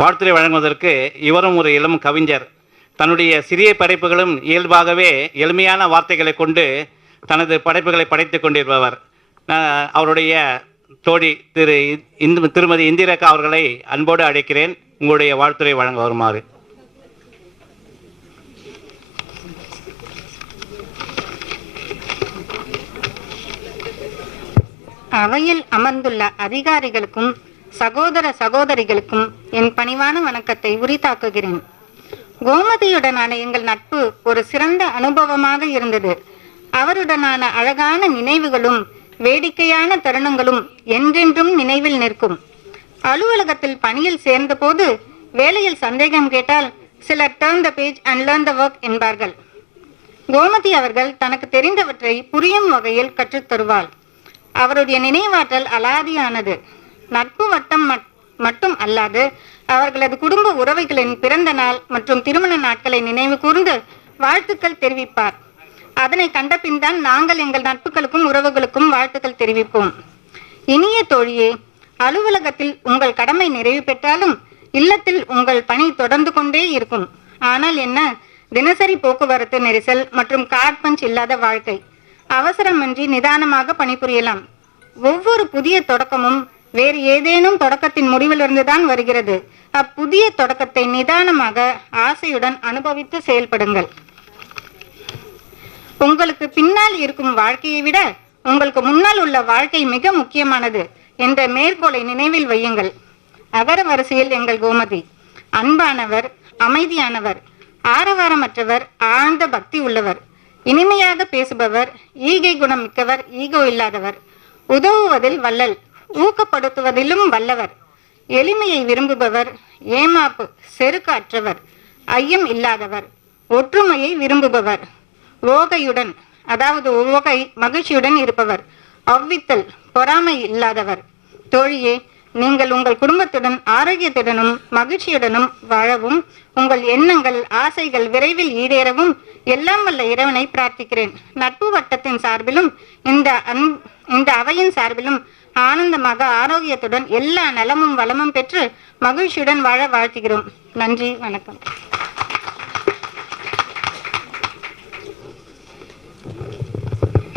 வாழ்த்துரை வழங்குவதற்கு இவரும் ஒரு இளம் கவிஞர். தன்னுடைய சிறிய படைப்புகளும் இயல்பாகவே எளிமையான வார்த்தைகளை கொண்டு தனது படைப்புகளை படைத்து கொண்டிருப்பவர். அவருடைய தோழி திரு இந்து திருமதி இந்திரக்கா அவர்களை அன்போடு அழைக்கிறேன். உங்களுடைய வாழ்த்துரை வழங்க வருமாறு. அவையில் அமர்ந்துள்ள அதிகாரிகளுக்கும் சகோதர சகோதரிகளுக்கும் என் பணிவான வணக்கத்தை உரித்தாக்குகிறேன். கோமதியுடனான எங்கள் நட்பு ஒரு சிறந்த அனுபவமாக இருந்தது. அவருடனான அழகான நினைவுகளும் வேடிக்கையான தருணங்களும் என்றென்றும் நினைவில் நிற்கும். அலுவலகத்தில் பணியில் சேர்ந்தபோது வேலையில் சந்தேகம் கேட்டால் சிலர் turn the page and learn the work என்பார்கள். கோமதி அவர்கள் தனக்கு தெரிந்தவற்றை புரியும் வகையில் கற்றுத் தருவாள் அவருடைய நினைவாற்றல் அலாதியானது. நட்பு வட்டம் மட்டும் அல்லாது அவர்களது குடும்ப உறவுகளின் பிறந்த நாள் மற்றும் திருமண நாட்களை நினைவு கூர்ந்து வாழ்த்துக்கள் தெரிவிப்பார். அதனை கண்டபின் தான் நாங்கள் எங்கள் நட்புகளுக்கும் உறவுகளுக்கும் வாழ்த்துக்கள் தெரிவிப்போம். இனிய தோழியே அலுவலகத்தில் உங்கள் கடமை நிறைவு பெற்றாலும் இல்லத்தில் உங்கள் பணி தொடர்ந்து கொண்டே இருக்கும். ஆனால் என்ன? தினசரி போக்குவரத்து நெரிசல் மற்றும் கார்ட் பஞ்ச் இல்லாத வாழ்க்கை. அவசரமின்றி நிதானமாக பணிபுரியலாம். ஒவ்வொரு புதிய தொடக்கமும் வேறு ஏதேனும் தொடக்கத்தின் முடிவிலிருந்து தான் வருகிறது. அப்புதிய தொடக்கத்தை நிதானமாக ஆசையுடன் அனுபவித்து செயல்படுங்கள். உங்களுக்கு பின்னால் இருக்கும் வாழ்க்கையை விட உங்களுக்கு முன்னால் உள்ள வாழ்க்கை மிக முக்கியமானது என்ற மேற்கோளை நினைவில் வையுங்கள். அகர வரிசையில் எங்கள் கோமதி. அன்பானவர் அமைதியானவர் ஆரவாரமற்றவர் ஆழ்ந்த பக்தி உள்ளவர். இனிமையாக பேசுபவர் ஈகை குணம் மிக்கவர் ஈகோ இல்லாதவர். உதவுவதில் வள்ளல். ஊக்கப்படுத்துவதிலும் வல்லவர். எளிமையை விரும்புபவர் ஏமாப்பு செருக்கு அற்றவர் ஐயம் இல்லாதவர் ஒற்றுமையை விரும்புபவர் ஓகையுடன் அதாவது ஓகை மகிழ்ச்சியுடன் இருப்பவர் அவ்வித்தல் பொறாமை இல்லாதவர். தோழியே நீங்கள் உங்கள் குடும்பத்துடன் ஆரோக்கியத்துடனும் மகிழ்ச்சியுடனும் வாழவும் உங்கள் எண்ணங்கள் ஆசைகள் விரைவில் ஈடேறவும் எல்லாம் வல்ல இறைவனை பிரார்த்திக்கிறேன். நட்பு வட்டத்தின் சார்பிலும் இந்த அன் இந்த அவையின் சார்பிலும் ஆனந்தமாக ஆரோக்கியத்துடன் எல்லா நலமும் வளமும் பெற்று மகிழ்ச்சியுடன் வாழ வாழ்த்துகிறோம். நன்றி வணக்கம்.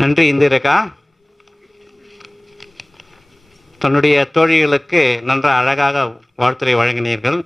நன்றி இந்திரக்கா தன்னுடைய தோழிகளுக்கு நன்ற அழகாக வாழ்த்துரை வழங்கினீர்கள்.